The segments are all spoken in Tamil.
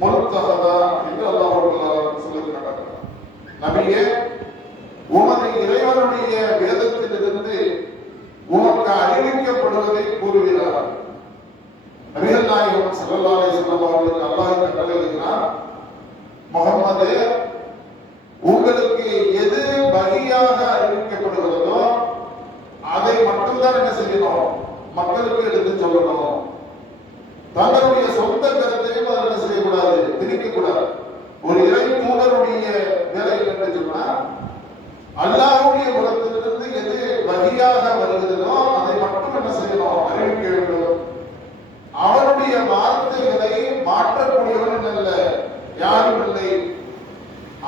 முல்தஹதா என்று அல்லாஹ் சொல்லுகிறார். நபியே, உமது இறைவனுடைய வேதத்திலிருந்து உமக்கு அறிவிக்கப்படுவதை கூறுகிறார். நபிகள் நாயகம் ஸல்லல்லாஹு அலைஹி வஸல்லம் அவர்களுக்கு அல்லாஹ் கட்டளையிடுகிறார், முஹம்மதே, உங்களுக்கு எது வழியாக அறிவிக்கப்படுகிறதோ அதை மட்டும்தான் என்ன செய்யணும், மக்களுக்கு எடுத்து சொல்லணும். தங்களுடைய சொந்த கருத்தையும் அதை என்ன செய்யக்கூடாது, திணிக்க கூடாது. ஒரு இறை தூதருடைய வேலை என்று சொன்னா, அல்லாஹ்வுடைய புறத்திலிருந்து எது வழியாக வருகிறதோ அதை மட்டும் என்ன செய்யணும், அறிவிக்க வேண்டும். அவருடைய வார்த்தைகளை மாற்றக்கூடியவன் அல்ல, யாரும் இல்லை.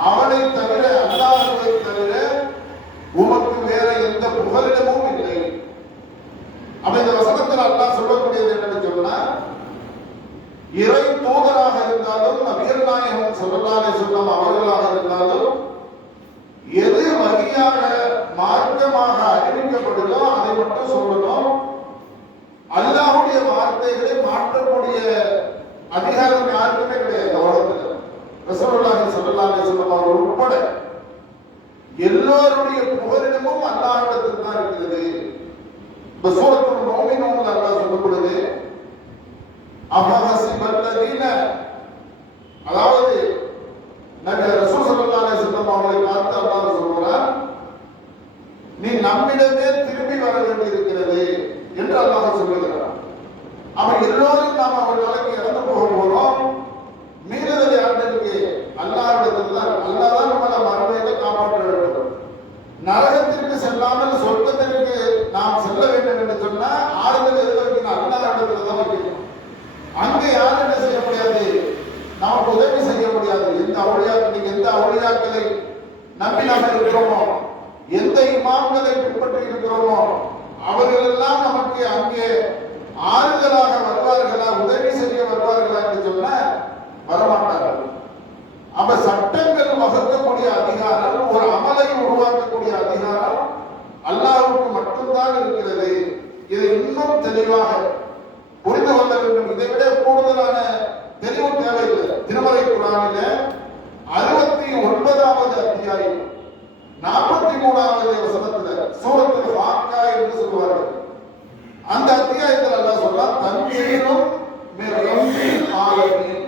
அவனை தவிர, அல்லாஹ்வை தவிர உமக்கு வேற எந்த புகலிடமும் இல்லை. அப்ப இந்த வசனத்தில் அல்லாஹ் சொல்லக்கூடியது என்னன்னு சொன்னா, இறை தூதராக இருந்தாலும் நபிகள் நாயகம் ஸல்லல்லாஹு அலைஹி வஸல்லம் அவர்களாக இருந்தாலும் எது வழியாக மார்க்கமாக அறிவிக்கப்படுதோ அதை மட்டும் சொல்லணும். அல்லாஹ்வுடைய வார்த்தைகளை மாற்றக்கூடிய அதிகாரம் யாருக்குமே கிடையாது. உலகத்தில் ரசூலுல்லாஹி ஸல்லல்லாஹு அலைஹி வஸல்லம் அவர்கள் உட்பட எல்லோருடைய புகலிடமும் அல்லாஹ்விடத்தில் தான் இருக்கிறது. இந்த சூரத்துல் முஃமினூன்ல அல்லாஹ் சொல்லப்படுது, அஃபஹஸிபல்லதீன, அதாவது நபி ரசூல் ஸல்லல்லாஹு அலைஹி வஸல்லம் அவர்களை பார்த்து அல்லாஹ் சொல்றார், நீ நம்மிடமே திரும்பி வர வேண்டியிருக்கிறது என்று அல்லாஹ் சொல்லுகிறார். அவன் எல்லோரும் நாம் அவர் நாளைக்கு இறந்து போக போறோம். மீறுதலை ஆண்டதுக்கு அல்லாஹ்விடத்தில் தான், அல்லாஹ் தான் நம்மளை மறுமையில காப்பாற்ற வேண்டும். நரகத்திற்கு செல்லாமல் சொர்க்கத்திற்கு நாம் செல்ல வேண்டும் என்று சொன்னா ஆறுதல் எது வைக்கணும், அல்லாஹ்விடத்தில் தான் வைக்கணும். அங்கே யாரும் என்ன செய்ய முடியாது, நமக்கு உதவி செய்ய முடியாது. எந்த அவுளியாக்களை நம்பி நாம் இருக்கிறோமோ, எந்த இமாம்களை பின்பற்றி இருக்கிறோமோ, அவர்கள் எல்லாம் நமக்கு அங்கே ஆறுதலாக வருவார்களா, உதவி செய்ய வருவார்களா என்று சொன்ன வரமாட்டார்கள். அப்ப சட்டங்கள் வகுக்கக்கூடிய அதிகாரம், ஒரு அமலை உருவாக்கக்கூடிய அதிகாரம் அல்லாஹ்வுக்கு மட்டும்தான் இருக்கிறது. இதை இன்னும் தெளிவாக புரிந்து கொள்ள வேண்டும். இதை விட கூடுதலான தெளிவு தேவையில்லை. திருமறை குர்ஆனில 69வது அத்தியாயம் 43வது வசனத்துல சூரத்துல் வாக்கா என்று சொல்வார்கள். அந்த அத்தியாயத்தில் அல்லாஹ் சொல்றான், தன்சீலும் மின் ரப்பில் ஆலமீன்.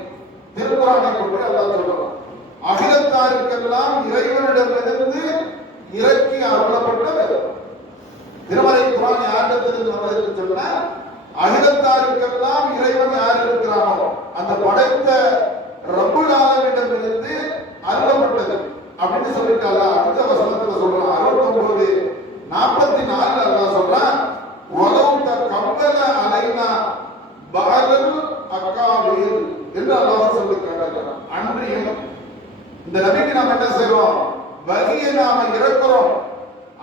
திருக்குர்ஆனை கொண்டு அல்லாஹ் சொல்றான், அகிலத்தாருக்கெல்லாம் இறைவனிடமிருந்து இறக்கி அருளப்பட்ட வேதம். திருமறை குர்ஆன் யாரிடத்திலிருந்து வந்தது சொன்னா, அகிலத்தாருக்கெல்லாம் இறைவன் யார் இருக்கிறானோ அந்த படைத்த ரப்புல் ஆலமீனிடமிருந்து அருளப்பட்டது அப்படின்னு சொல்லிட்டு அல்லாஹ் அடுத்த வசனத்துல சொல்றான். 69:44 அல்லாஹ் சொல்றான், வலௌ தகவ்வல அலைனா பஅல் அகாபீர் என்று அல்லாஹ் சொல்லி காட்டுகிறான். அன்றியும் இந்த நபிக்கு நாம் என்ன செய்றோம், வகியை நாம இறக்குறோம்.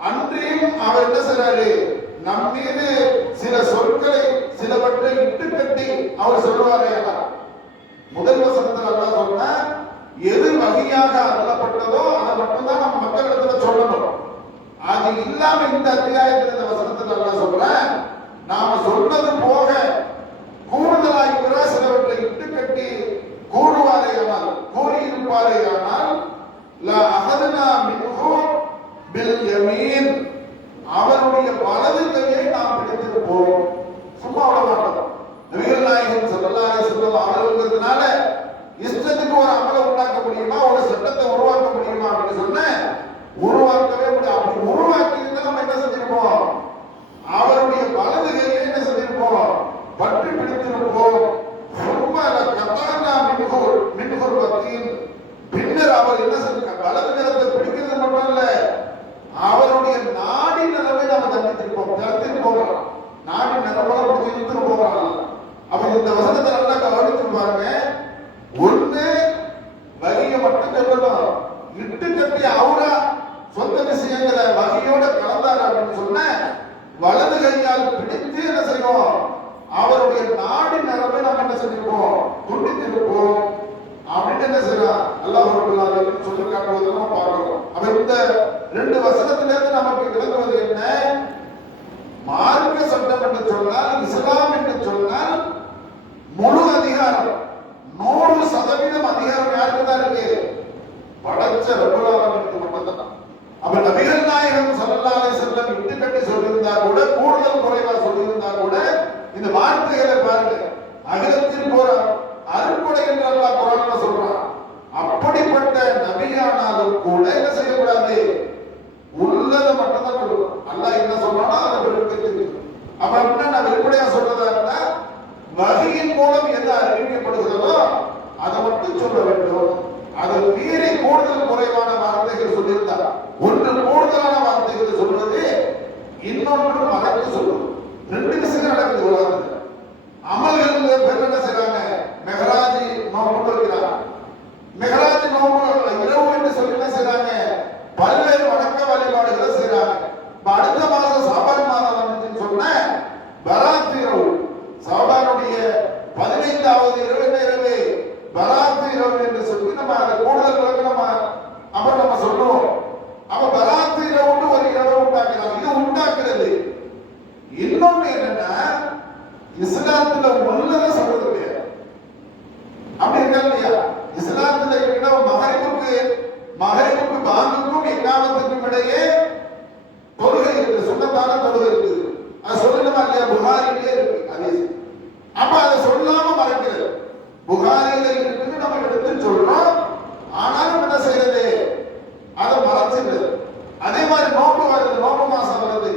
அன்றியும் அவர் என்ன செய்றாரு, நம் மீது சில சொற்களை சிலவற்றை இட்டு கட்டி அவர் சொல்லுவாரே. முதல் வசனத்தில் அல்லாஹ் சொன்ன, எது வகையாக அருளப்பட்டதோ அதை மட்டும்தான் நம்ம மக்களிடத்துல சொல்லணும். அது இல்லாம இந்த அத்தியாயத்தில் இந்த வசனத்தில் அல்லாஹ் சொல்ற, நாம சொன்னது போக கூடுதலாக சிலவற்றை இட்டு கட்டி கூடுவாரேயானால், கூறியிருப்பாரேயானால் லா அஹதுனா மின்ஹு பில் யமீன், அவருடைய வலது கையை நாம் பிடித்து போவோம். சும்மா விட மாட்டோம். நபிகள் நாயகம் ஸல்லல்லாஹு அலைஹி வஸல்லம் அவர்களுக்குனால இஷ்டத்துக்கு ஒரு அமலை உண்டாக்க முடியுமா, ஒரு சட்டத்தை உருவாக்க முடியுமா அப்படின்னு சொன்ன உருவாக்கவே முடியாது. அப்படி உருவாக்கி இருந்தா நம்ம என்ன செஞ்சிருப்போம், அவருடைய வலது கையை என்ன செஞ்சிருப்போம், பற்றி பிடித்திருப்போம். ரொம்ப கத்தானா மின்ஹுர் பக்தியின் பின்னர் அவர் என்ன செஞ்ச வலது கரத்தை பிடிக்கிறது மட்டும் இல்ல, அவருடைய நாடி நிலவை நாம் தண்டித்திருப்போம், தடுத்துட்டு போகிறோம். நாடி நிலவை இழுத்துட்டு போகிறாங்க. அப்ப இந்த வசனத்தை நல்லா கவனித்து பாருங்க. ஒண்ணு வகையை மட்டும் சொல்லணும், இட்டு கட்டி அவரா சொந்த விஷயங்களை வகையோட கலந்தார் அப்படின்னு சொன்ன வலது கையால் பிடித்து என்ன செய்வோம், அவருடைய நாடி நிலவை நாம் என்ன செஞ்சிருப்போம், துண்டித்திருப்போம் அப்படின்னு என்ன செய்யலாம் அல்லாஹ் ரப்பல் ஆலமீன் சொல்லி காட்டுவதை நம்ம பார்க்கிறோம். அப்ப இந்த ரெண்டு வசனத்திலிருந்து நமக்கு விளங்குவது என்ன, மார்க்க சட்டம் என்று சொன்னால், இஸ்லாம் என்று சொன்னால் முழு அதிகாரம் 100% மட்டும் சொல்ல வேண்டும். அதில் மீறி கூடுதல் குறைவான வார்த்தைகள் சொல்லியிருந்தார். ஒன்று கூடுதலான வார்த்தைகள் சொல்வது, இன்னொன்று மறைத்து சொல்வது. ரெண்டு விஷயம் நடக்குது உலகத்தில். அமல்கள் பேர் என்ன செய்யறாங்க? மெஹராஜி நோம்பு வைக்கிறாங்க. மெஹராஜி நோம்பு இரவு என்று சொல்லி என்ன செய்யறாங்க? பல்வேறு வணக்க வழிபாடுகளை செய்யறாங்க. அடுத்த மாதம் சாபான் மாதம் வந்துச்சுன்னு சொன்ன பராத் இரவு, சாபானுடைய 15வது இரவு என்ன இரவு? பராத் இரவு என்று சொல்லி நம்ம அதை கூடுதல் விளக்கம் அப்புறம் நம்ம சொல்லுவோம். அப்ப பராத் இரவு ஒரு இரவு உண்டாக்குறாங்க. இது உண்டாக்குறது. இன்னொன்னு என்னன்னா, இஸ்லாத்துல உள்ளத சொல்றது இல்லையா? அப்படி இருக்கா இல்லையா? இஸ்லாத்துல இருக்கிற மகரிபுக்கு பாங்குக்கும் இக்காமத்துக்கும் இடையே தொழுகை இருக்கு, சுண்ணத்தான தொழுகை இருக்குது. அதை சொல்லணுமா இல்லையா? புகாரிலே இருக்கு ஹதீஸ். அப்ப அதை சொல்லாம மறைக்கிறது. புகாரில இருக்குன்னு நம்ம எடுத்து சொல்றோம், ஆனாலும் என்ன செய்யறது? அதை மறைச்சிடுறது. அதே மாதிரி நோம்பு வருது, நோம்பு மாசம் வருது,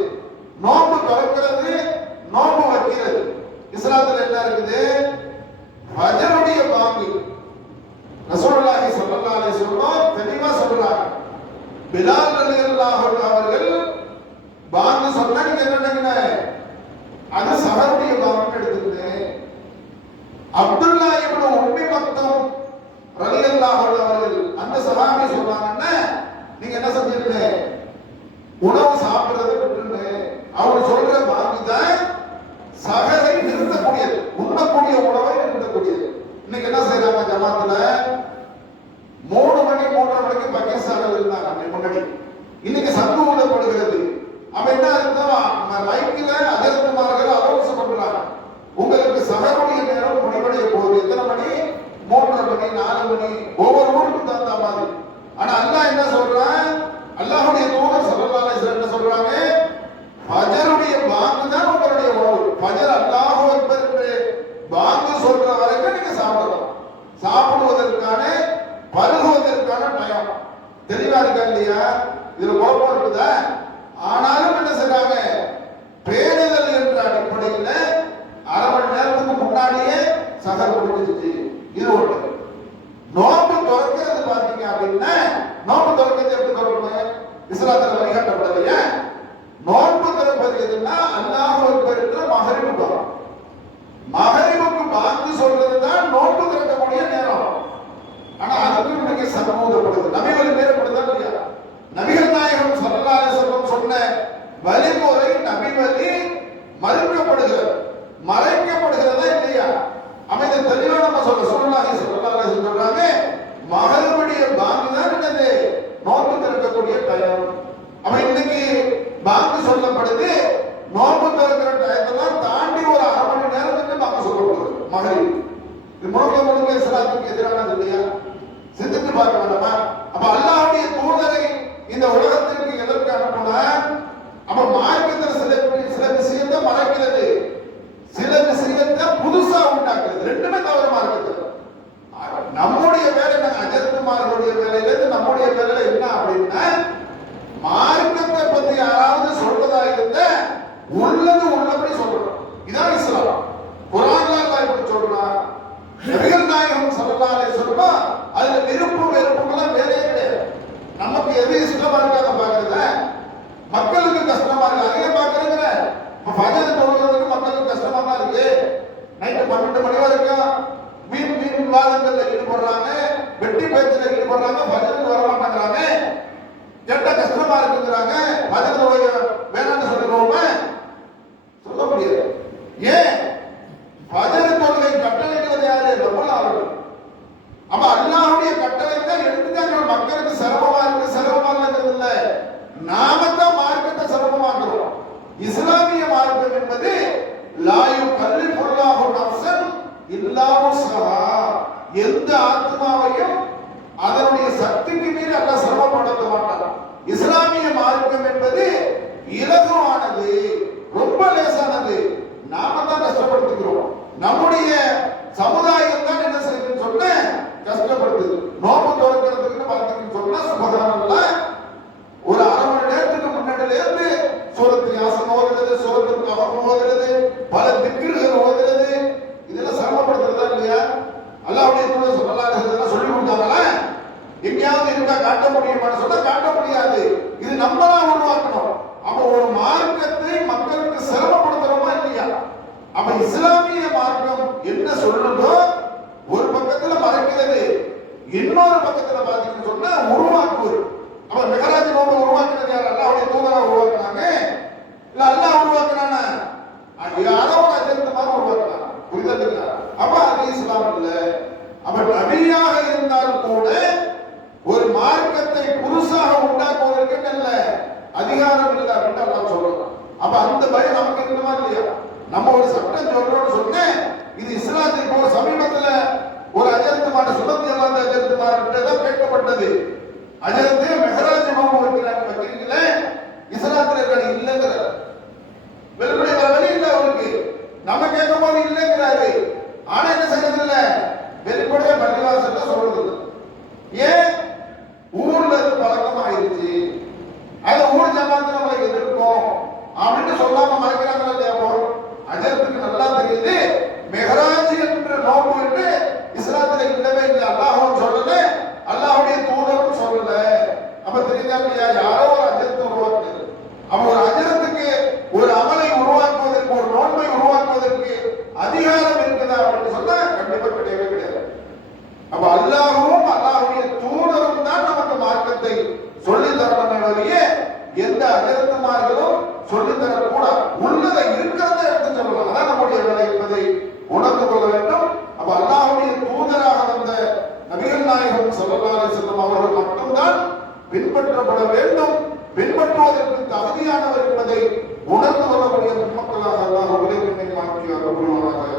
நோம்பு திறக்கிறது, நோம்பு வைக்கிறது. இஸ்லாத்துல என்ன இருக்குது? ஃபஜ்ருடைய பாங்கு ரசூலுல்லாஹி ஸல்லல்லாஹு அலைஹி வஸல்லம் தெளிவா சொல்றாங்க. பிலால் ரலியல்லாஹு அன்ஹு அவர்கள் பாங்கு சொன்னா நீங்க என்ன நினைக்கிறீங்க? அது சஹருடைய பாங்கு எடுத்துக்கிட்டு அப்துல்லா இப்னு உம்மி மக்தூம் ரலியல்லாஹு அன்ஹு அவர்கள் அந்த சஹாபி சொல்றாங்கன்னா நீங்க என்ன செஞ்சீங்க? உணவு சாப்பிடுறதை விட்டுருங்க. அவர் சொல்ற பாங்கு தான் சஹரை நிறுத்தக்கூடியது, உண்ணக்கூடிய உணவை நிறுத்தக்கூடியது. இன்னைக்கு என்ன செய்யறாங்க ஜமாத்துல? 3 மணி 3:30 மணிக்கு பாகிஸ்தான்ல இருந்தாங்க முன்னாடி. இன்னைக்கு சத்து ஊடப்படுகிறது. அப்ப என்ன அர்த்தம்? மைக்கில அஜர்த்துமார்கள் அலோசனை பண்றாங்க, உங்களுக்கு சகருடைய நேரம் முடிவடைய போகுது. எத்தனை மணி? 3:30 மணி, 4 மணி, ஒவ்வொரு ஊருக்கும் தகுந்த மாதிரி. ஆனா அல்லாஹ் என்ன சொல்றான்? அல்லாஹ்வுடைய தூதர் ஸல்லல்லாஹு அலைஹி வஸல்லம் என்ன சொல்றாங்க? ஃபஜ்ருடைய பாங்கு தான் உங்களுடைய உணவு. ஃபஜ்ர் அல்லாஹு அக்பர் என்று பாங்கு சொல்ற வரைக்கும் நீங்க சாப்பிடலாம். சாப்பிடுவதற்கான பருகுவதற்கான டைம் தெளிவா இருக்கா இல்லையா? இதுல குழப்பம் இருக்குதா? ஆனாலும் என்ன செய்றாங்க? பேணுதல் என்ற அடிப்படையில் அரை மணி நேரத்துக்கு முன்னாடியே சஹர் முடிஞ்சிருச்சு. இது ஒன்று. நோம்பு திறக்கிறது பாத்தீங்க அப்படின்னா, நோம்பு திறக்கிறது எப்படி திறக்கணும்? இஸ்லாத்துல வழிகாட்டப்படலையா? நோம்பு திறப்பது எதுன்னா அல்லாஹ் அக்பர் என்ற மகரிபுக்கு வரும். மகரிபுக்கு பாங்கு சொல்றதுதான் நோம்பு திறக்கக்கூடிய நேரம். ஆனா அதுக்கு இன்னைக்கு சமூகப்படுது. நபிகள் நேரப்படுதா இல்லையா? நபிகள் நாயகம் ஸல்லல்லாஹு அலைஹி வஸல்லம் சொன்ன வழிமுறை நபி வழி மறுக்கப்படுகிறது, மறைக்கப்படுகிறதா இல்லையா? அமைதி தெளிவா நம்ம ரசூலுல்லாஹி ஸல்லல்லாஹு அலைஹி வஸல்லம் சொல்றாங்க, மகரிபுடைய பாங்கு தான் என்னது? நோம்பு திறக்கக்கூடிய டைம். அப்ப இன்னைக்கு பாங்கு சொல்லப்படுது, நோம்பு திறக்கிற டயத்தெல்லாம் தாண்டி ஒரு அரை மணி நேரத்துக்கு பாங்கு சொல்லப்படுது மகரிப். இது முழுக்க இஸ்லாத்துக்கு எதிரானது இல்லையா? சிந்தித்து பார்க்க வேண்டாமா? அப்ப அல்லாஹ்வுடைய தூதரை இந்த உலகத்திற்கு எதற்கு அனுப்பினார்? அப்ப மார்க்கத்தில் சில விஷயத்தை மறைக்கிறது, சில விஷயத்தை புதுசா உண்டாக்குறது. ரெண்டுமே தவறு மார்க்கத்தில். நம்முடைய வேலை நாங்க அஜர்த்துமார்களுடைய வேலையில நம்முடைய வேலை என்ன அப்படின்னா, மார்க்கத்தை பத்தி யாராவது சொல்றதா இருந்த உள்ளது உள்ளபடி சொல்றோம். இதான் இஸ்லாம். குர்ஆன்ல அல்லாஹ் இப்படி சொல்றான். நபிகள் நாயகம் ஸல்லல்லாஹு அலைஹி வஸல்லம் அதுல விருப்பு வெறுப்புலாம் வேலையே கிடையாது. நமக்கு எது இஷ்டமா இருக்காத பாக்குறத, மக்களுக்கு கஷ்டமா இருக்கு அதையே பாக்குறேங்கிற. ஃபஜர் தொழுகிறதுக்கு மக்களுக்கு கஷ்டமா தான் இருக்கு. நைட்டு 12 மணி வரைக்கும் வீண் விவாதங்கள்ல ஈடுபடுறாங்க, வெட்டி பேச்சுல ஈடுபடுறாங்க, ஃபஜருக்கு வர மாட்டேங்கிறாங்க. கேட்டா கஷ்டமா இருக்குங்கிறாங்க. ஃபஜர் தொழுக வேணாம்னு சொல்லுவோமே, சொல்ல முடியாது. ஏன்? ஃபஜர் தொழுகை கட்டளையிடுவது யாரு? ரப்பல் ஆலமீன். அப்ப அல்லாஹ்வுடைய கட்டளை தான் எடுத்துட்டாங்க. மக்களுக்கு சிரமமா இருக்கு, சிரமமா இருக்கிறது இல்ல, நாம தான் மார்க்கத்தை சிரமமாக்குறோம். இஸ்லாமிய மார்க்கம் என்பது லா யுகல்லிஃபுல்லாஹு நஃப்ஸன் இல்லா வஸ்ஸஹா. எந்த ஆத்மாவையும் அதனுடைய சக்திக்கு மீறி அல்லாஹ் சிரமப்படுத்த மாட்டான். இஸ்லாமிய மார்க்கம் என்பது இலகுவானது, ரொம்ப லேசானது. நாம தான் கஷ்டப்படுத்துகிறோம். நம்முடைய சமுதாயம் தான் என்ன செய்யுதுன்னு சொன்ன கஷ்டப்படுத்துது. நோம்பு திறக்கிறதுக்கு பார்த்தீங்கன்னு சொன்னா சுபஹானல்லாஹ் ஒரு அரை மணி நேரத்துக்கு முன்னாடில இருந்து சூரத்து யாசின் ஓதுறது, சூரத்து கஹஃப் ஓதுறது, பல திக்ருகள் ஓதுறது, இதெல்லாம் சிரமப்படுத்துறதா இல்லையா? அல்லாஹ்வுடைய தூதர் ஸல்லல்லாஹு அலைஹி வஸல்லம் காட்ட முடியுமான்னு சொன்னா காட்ட முடியாது. இது நம்மளா உருவாக்கணும். அப்ப ஒரு மார்க்கத்தை மக்களுக்கு சிரமப்படுத்துறோமா இல்லையா? அப்ப இஸ்லாமிய மார்க்கம் என்ன சொல்லுதோ ஒரு பக்கத்துல மறைக்கிறது, இன்னொரு பக்கத்துல பாத்தீங்கன்னு சொன்னா உருவாக்குவது. அப்ப மெஹராஜ் நோம்பு உருவாக்குறது யார்? அல்லாஹ்வுடைய தூதரா உருவாக்குனாங்க, இல்ல அல்லாஹ் உருவாக்குனானா? யாரோ ஒரு அஜர்த்தமாக உருவாக்குனாங்க. புரிதலுங்க? அப்ப அது இஸ்லாம் இல்ல. அப்ப நபியாக இருந்தாலும் கூட ஒரு மார்க்கத்தை புதுசாக உண்டாக்குவதற்கு நல்ல அதிகாரம் இல்லை அப்படின்னு அல்லாஹ் சொல்றான். அப்ப அந்த பயம் நமக்கு இருக்குமா இல்லையா? நம்ம ஒரு சட்டம் சொல்றோம்னு சொன்னேன், இது இஸ்லாத்துக்கு ஒரு சமீபத்துல ஒரு அஜர்த்தமான சுபத்தி அல்லாத அஜர்த்தமான தான் கேட்கப்பட்டது. அஜர்த்து மெஹராஜ் நோம்பு வைக்கிறீங்களே, இஸ்லாத்துல இருக்க இல்லைங்கிற வெளிப்படைய வழி இல்லை அவருக்கு. நம்ம கேட்கும் போது இல்லைங்கிறாரு. ஆனா என்ன செய்யறது இல்ல, வெளிப்படைய பள்ளிவாசல் சொல்றது. ஏன்? ஊர்ல இருந்து பழக்கம் ஆயிடுச்சு, அது ஊர் ஜமாத்துல நம்மளை எதிர்க்கும் அப்படின்னு சொல்லாம மறைக்கிறாங்களா இல்லையா? அஜர்த்துக்கு நல்லா தெரியுது மெஹராஜ் என்ற நோம்பு என்று இஸ்லாத்துல இல்லவே இல்லை. அல்லாஹ்வும் சொல்லல, அல்லாஹ்வுடைய தூதரும் சொல்லல. அப்ப தெரியுதா இல்லையா? யாரோ ஒரு அஜர்த்து உருவாக்குது. அப்ப ஒரு அஜர்த்துக்கு ஒரு அமலை உருவாக்குவதற்கு, ஒரு நோன்பை உருவாக்குவதற்கு அதிகாரம் இருக்குதா அப்படின்னு சொன்னா கண்டிப்பா கிடையவே கிடையாது. அப்ப அல்லாஹ்வும் அல்லாஹ்வுடைய தூதரும் தான் நமக்கு மார்க்கத்தை சொல்லி தரணும்னு எந்த அஜர்த்துமார்களும் சொல்லி தரக்கூடாது. உள்ளதை இருக்கிறத எடுத்து சொல்லலாம். அதான் நம்முடைய வேலை என்பதை உணர்ந்து கொள்ள வேண்டும். அப்ப அல்லாஹ்வுடைய தூதராக வந்த நபிகள் நாயகம் ஸல்லல்லாஹு அலைஹி வஸல்லம் அவர்கள் மட்டும்தான் பின்பற்றப்பட வேண்டும். பின்பற்றுவதற்கு தகுதியானவர் என்பதை உணர்ந்து கொள்ளக்கூடிய மக்களாக அல்லாஹ் உலகினை மாற்றி அருள்வானாக.